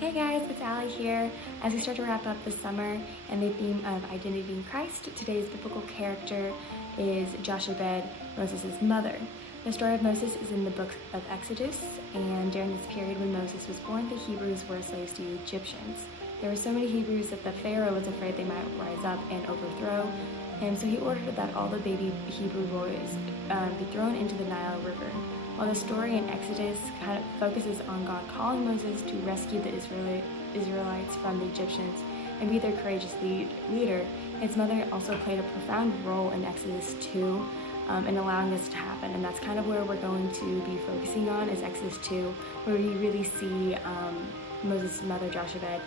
Hey guys, it's Allie here. As we start to wrap up the summer and the theme of identity in Christ, today's biblical character is Jochebed, Moses' mother. The story of Moses is in the book of Exodus, and during this period when Moses was born, the Hebrews were slaves to the Egyptians. There were so many Hebrews that the Pharaoh was afraid they might rise up and overthrow him, so he ordered that all the baby Hebrew boys be thrown into the Nile River. While the story in Exodus kind of focuses on God calling Moses to rescue the Israelites from the Egyptians and be their courageous leader, his mother also played a profound role in Exodus 2 in allowing this to happen. And that's kind of where we're going to be focusing on, is Exodus 2, where we really see Moses' mother, Jochebed,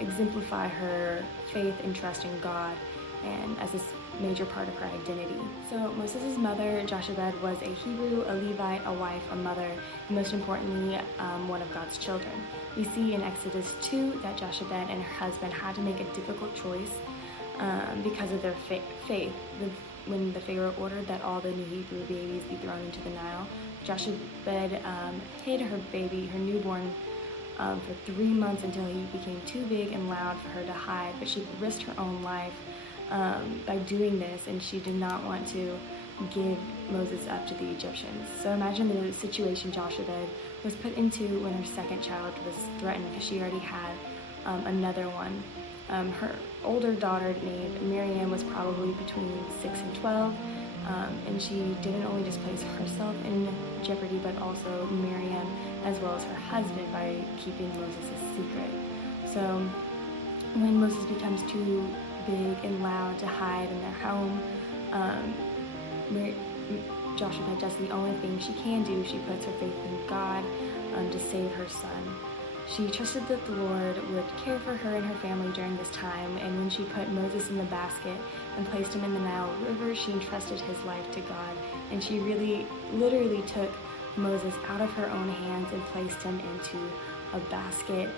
exemplify her faith and trust in God, and as this major part of her identity. So Moses' mother, Jochebed, was a Hebrew, a Levite, a wife, a mother, and most importantly, one of God's children. We see in Exodus 2 that Jochebed and her husband had to make a difficult choice because of their faith. When the Pharaoh ordered that all the new Hebrew babies be thrown into the Nile, Jochebed hid her baby, her newborn, for 3 months until he became too big and loud for her to hide, but she risked her own life by doing this, and she did not want to give Moses up to the Egyptians. So imagine the situation Jochebed was put into when her second child was threatened, because she already had another one. Her older daughter named Miriam was probably between 6 and 12, and she didn't only just place herself in jeopardy, but also Miriam as well as her husband by keeping Moses a secret. So when Moses becomes too big and loud to hide in their home, Jochebed does the only thing she can do. She puts her faith in God to save her son. She trusted that the Lord would care for her and her family during this time, and when she put Moses in the basket and placed him in the Nile River, she entrusted his life to God, and she really literally took Moses out of her own hands and placed him into a basket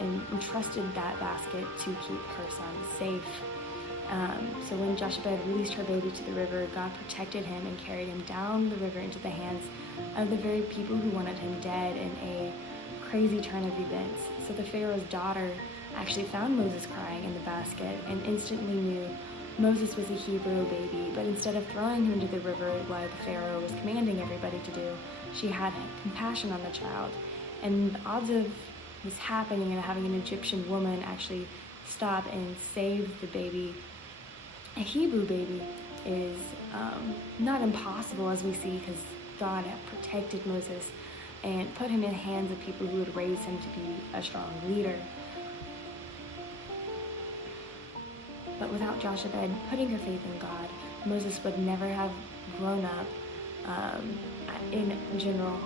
and entrusted that basket to keep her son safe. So when Jochebed released her baby to the river, God protected him and carried him down the river into the hands of the very people who wanted him dead in a crazy turn of events. So the Pharaoh's daughter actually found Moses crying in the basket and instantly knew Moses was a Hebrew baby, but instead of throwing him into the river like Pharaoh was commanding everybody to do, she had compassion on the child. And the odds of this happening and having an Egyptian woman actually stop and save the baby, a Hebrew baby, is not impossible, as we see, because God had protected Moses and put him in the hands of people who would raise him to be a strong leader. But without Jochebed putting her faith in God, Moses would never have grown up in general,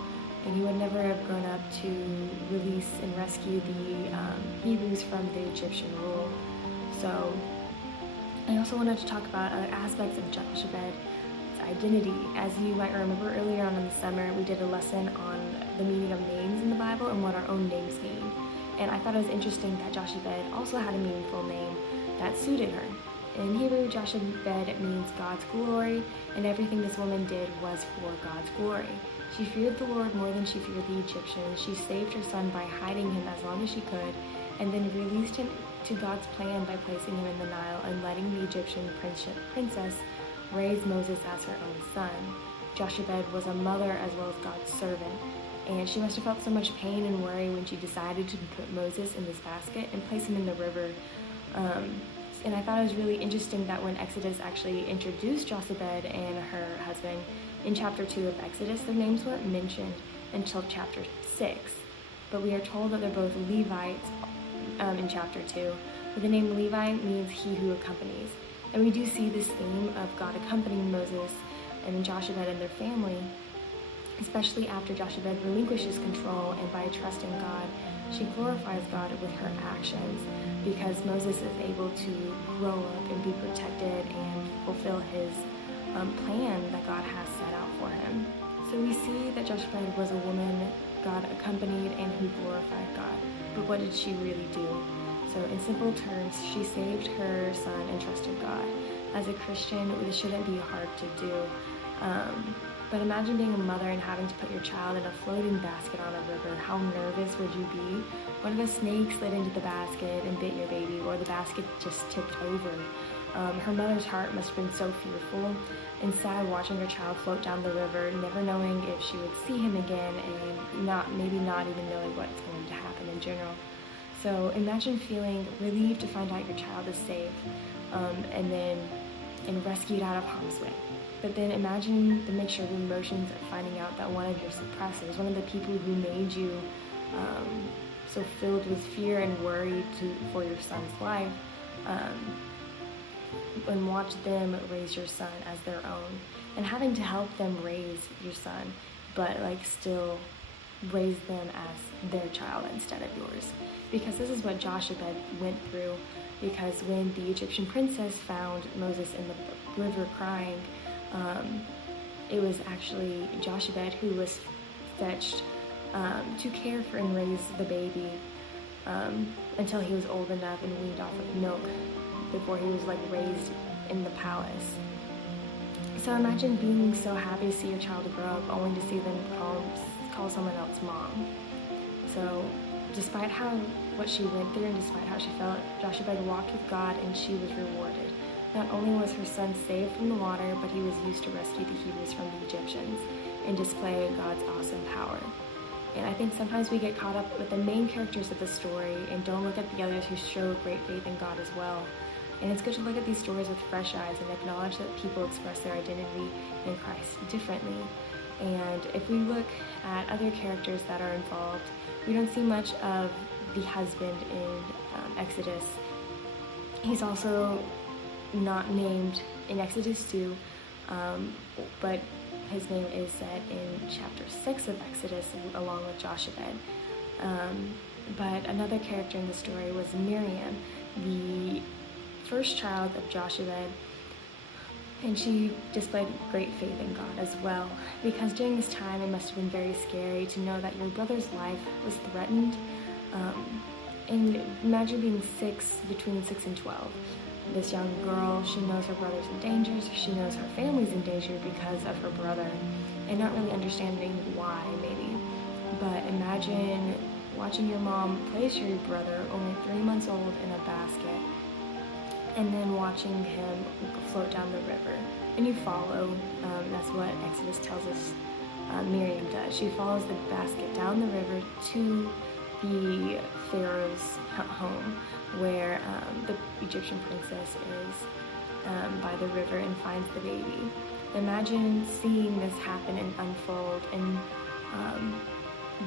and he would never have grown up to release and rescue the Hebrews from the Egyptian rule. So I also wanted to talk about other aspects of Jochebed's identity. As you might remember, earlier on in the summer, we did a lesson on the meaning of names in the Bible and what our own names mean. And I thought it was interesting that Jochebed also had a meaningful name that suited her. In Hebrew, Jochebed means God's glory, and everything this woman did was for God's glory. She feared the Lord more than she feared the Egyptians. She saved her son by hiding him as long as she could, and then released him to God's plan by placing him in the Nile and letting the Egyptian princess raise Moses as her own son. Jochebed was a mother as well as God's servant, and she must have felt so much pain and worry when she decided to put Moses in this basket and place him in the river. And I thought it was really interesting that when Exodus actually introduced Jochebed and her husband in chapter 2 of Exodus, their names weren't mentioned until chapter 6. But we are told that they're both Levites in chapter 2. But the name Levi means he who accompanies. And we do see this theme of God accompanying Moses and Jochebed and their family, especially after Jochebed relinquishes control, and by trusting God, she glorifies God with her actions, because Moses is able to grow up and be protected and fulfill his plan that God has set out for him. So we see that Jochebed was a woman God accompanied and who glorified God. But what did she really do? So in simple terms, she saved her son and trusted God. As a Christian, this shouldn't be hard to do. But imagine being a mother and having to put your child in a floating basket on a river. How nervous would you be? What if a snake slid into the basket and bit your baby, or the basket just tipped over? Her mother's heart must have been so fearful and sad watching her child float down the river, never knowing if she would see him again, and maybe not even knowing what's going to happen in general. So imagine feeling relieved to find out your child is safe, and rescued out of harm's way. But then imagine the mixture of emotions of finding out that one of your suppressors, one of the people who made you so filled with fear and worry for your son's life, and watch them raise your son as their own, and having to help them raise your son, but still raise them as their child instead of yours. Because this is what Jochebed went through, because when the Egyptian princess found Moses in the river crying, it was actually Jochebed who was fetched to care for and raise the baby until he was old enough and weaned off of milk before he was raised in the palace. So imagine being so happy to see your child grow up only to see them call someone else mom. So despite what she went through and despite how she felt, Jochebed walked with God and she was rewarded. Not only was her son saved from the water, but he was used to rescue the Hebrews from the Egyptians and display God's awesome power. And I think sometimes we get caught up with the main characters of the story and don't look at the others who show great faith in God as well. And it's good to look at these stories with fresh eyes and acknowledge that people express their identity in Christ differently. And if we look at other characters that are involved, we don't see much of the husband in Exodus. He's also not named in Exodus 2, but his name is said in chapter 6 of Exodus along with Jochebed. But another character in the story was Miriam, the first child of Jochebed, and she displayed great faith in God as well, because during this time it must have been very scary to know that your brother's life was threatened. And imagine being between 6 and 12. This young girl, she knows her brother's in danger, she knows her family's in danger because of her brother, and not really understanding why, maybe. But imagine watching your mom place your brother, only 3 months old, in a basket, and then watching him float down the river. And you follow, that's what Exodus tells us Miriam does. She follows the basket down the river to the Pharaoh's home, where the Egyptian princess is by the river and finds the baby. Imagine seeing this happen and unfold, and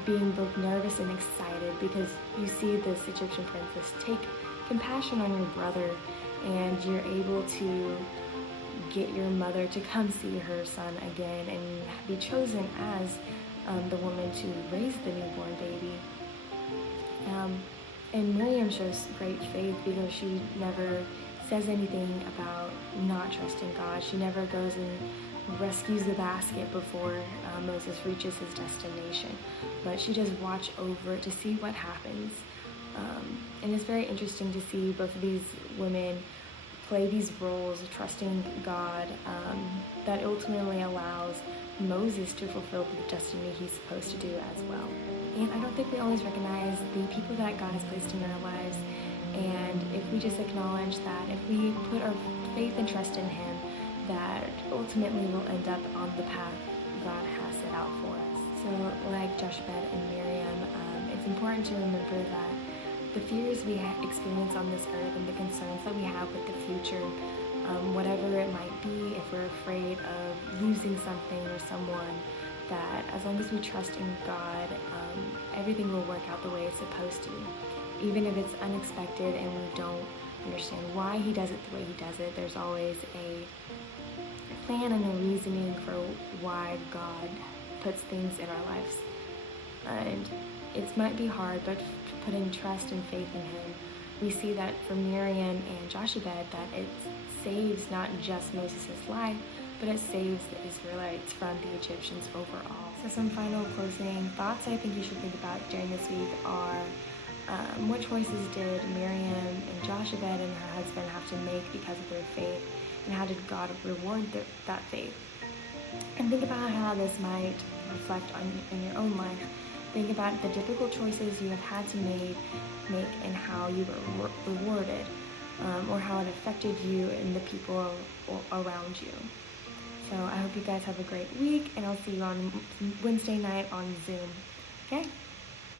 being both nervous and excited because you see this Egyptian princess take compassion on your brother, and you're able to get your mother to come see her son again and be chosen as the woman to raise the newborn baby. And Miriam shows great faith because she never says anything about not trusting God. She never goes and rescues the basket before Moses reaches his destination, but she does watch over it to see what happens. And it's very interesting to see both of these women play these roles of trusting God that ultimately allows Moses to fulfill the destiny he's supposed to do as well. And I don't think we always recognize the people that God has placed in our lives, and if we just acknowledge that if we put our faith and trust in Him, that ultimately we'll end up on the path God has set out for us. So like Jochebed and Miriam, it's important to remember that the fears we experience on this earth and the concerns that we have with the future, whatever it might be, if we're afraid of losing something or someone, that as long as we trust in God, everything will work out the way it's supposed to. Even if it's unexpected and we don't understand why He does it the way He does it, there's always a plan and a reasoning for why God puts things in our lives. And it might be hard, but putting trust and faith in Him, we see that for Miriam and Jochebed that it saves not just Moses' life, but it saves the Israelites from the Egyptians overall. So some final closing thoughts I think you should think about during this week are what choices did Miriam and Jochebed and her husband have to make because of their faith, and how did God reward that faith? And think about how this might reflect on in your own life. Think about the difficult choices you have had to make and how you were rewarded, or how it affected you and the people around you. So I hope you guys have a great week, and I'll see you on Wednesday night on Zoom. Okay?